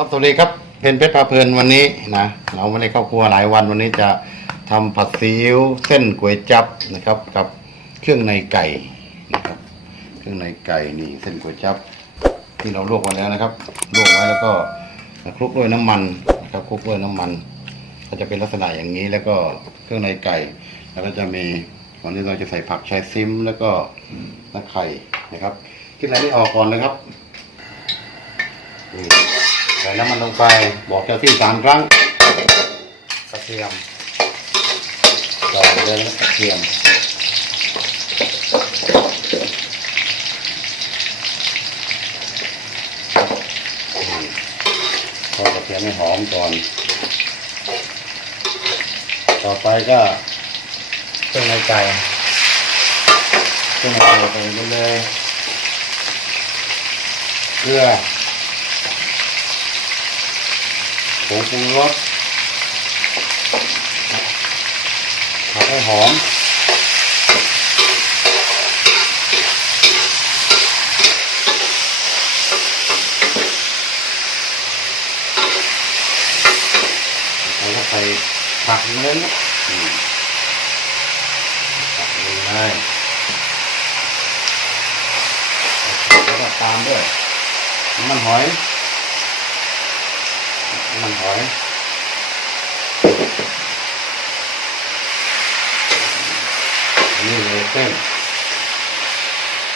ครับสวัสดีครับเพนเพชรพาเพลินวันนี้นะเราไม่ได้เข้าครัวหลายวันวันนี้จะทำผัดซีอิ๊วเส้นก๋วยจับนะครับ กับเครื่องในไก่นะครับ เครื่องในไก่นี่เส้นก๋วยจับ ที่เราลวกไว้แล้วนะครับลวกไว้แล้วก็คลุกด้วยน้ำมันนะครับคลุกด้วยน้ำมัน ก็จะเป็นลักษณะอย่างนี้แล้วก็เครื่องในไก่ แล้วก็จะมีวันนี้เราจะใส่ผักชายซิม แล้วก็ตะไคร่นะครับคิดอะไรไม่ออกก่อนเลยครับ ส่น้ำมันลงไปบอกเจ้าที่สามครั้งกระเทียมต่อเลยกระเทียมนี่ทอดกระเทียมให้หอมก่อน ต่อไปก็เครื่องในไก่เครื่องในไก่ไปเลยเกลือ ผงปรุงรสผัดให้หอมแล้วก็ใส่ผักเลยนะอืมผักเลยแล้วก็ตามด้วยน้ำมันหอย น้ำมันหอยอันนี่เลยเส้น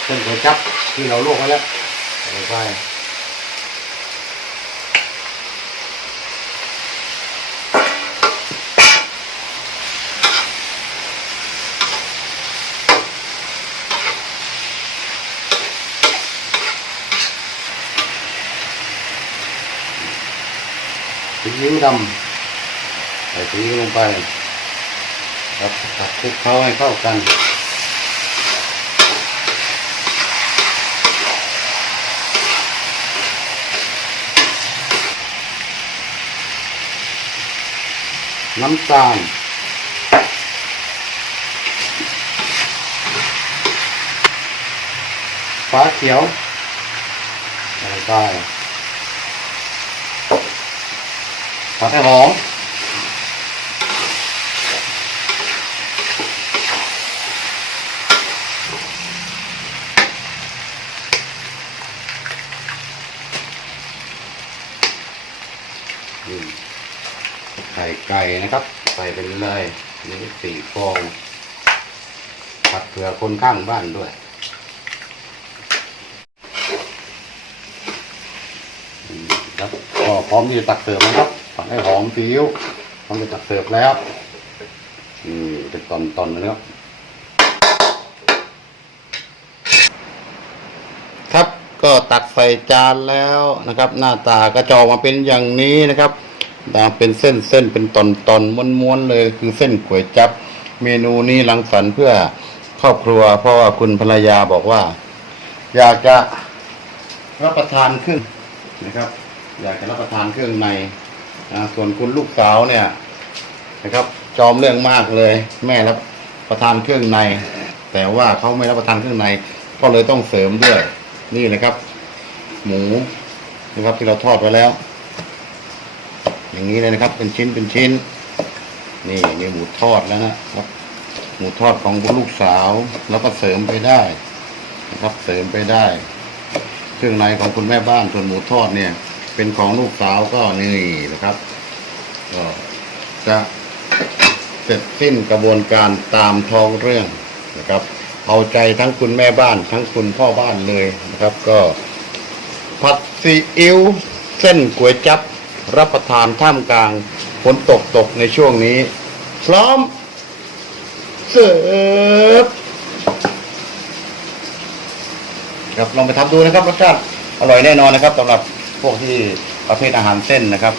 เส้นก๋วยจับที่เราลวกไว้แล้วใส่ไป ซีอิ๊วดำใส่ซีอิ๊วลงไปครับตักคลุกเคล้าให้เข้ากันน้ำตาลฟ้าเขียวใส่ไป ผัดให้หอมไข่ไก่นะครับ ใส่ไปเลยนี่สี่ฟอง ผัดเผื่อคนข้างบ้านด้วยอืมครับก็พร้อมที่จะตักเสิร์ฟนะครับ ผัดให้หอมซีอิ๊วพร้อมจะตักเสิร์ฟแล้วนี่เป็นตอนๆนนะครับ ครับก็ตักใส่จานแล้วนะครับ หน้าตากระจอกมาเป็นอย่างนี้นะครับนะเป็นเส้นเส้นเป็นตอนตอนม้วนม้วนๆเลย คือเส้นก๋วยจับ เมนูนี้รังสรรค์เพื่อครอบครัว เพราะว่าคุณภรรยาบอกว่า อยากจะรับประทานเครื่องนะครับ อยากจะรับประทานเครื่องใน นะส่วนคุณลูกสาวเนี่ยนะครับ จอมเรื่องมากเลย แม่รับประทานเครื่องใน แต่ว่าเขาไม่รับประทานเครื่องใน ก็เลยต้องเสริมด้วย นี่เลยครับ หมูนะครับที่เราทอดไว้แล้ว อย่างนี้เลยนะครับ เป็นชิ้นเป็นชิ้น นี่มีหมูทอดแล้วนะครับ หมูทอดของคุณลูกสาว แล้วก็เสริมไปได้นะครับ เสริมไปได้ เครื่องในของคุณแม่บ้านส่วนหมูทอดเนี่ย เป็นของลูกสาวก็นี่นะครับ ก็จะเสร็จสิ้นกระบวนการตามท้องเรื่องนะครับ เอาใจทั้งคุณแม่บ้าน ทั้งคุณพ่อบ้านเลยนะครับ ก็ผัดซีอิ๊วเส้นก๋วยจับรับประทานท่ามกลางฝนตกตกในช่วงนี้ พร้อม เสิร์ฟครับลองไปทำดูนะครับรสชาติอร่อยแน่นอนนะครับสำหรับ พวกที่ประเภทอาหารเส้นนะครับ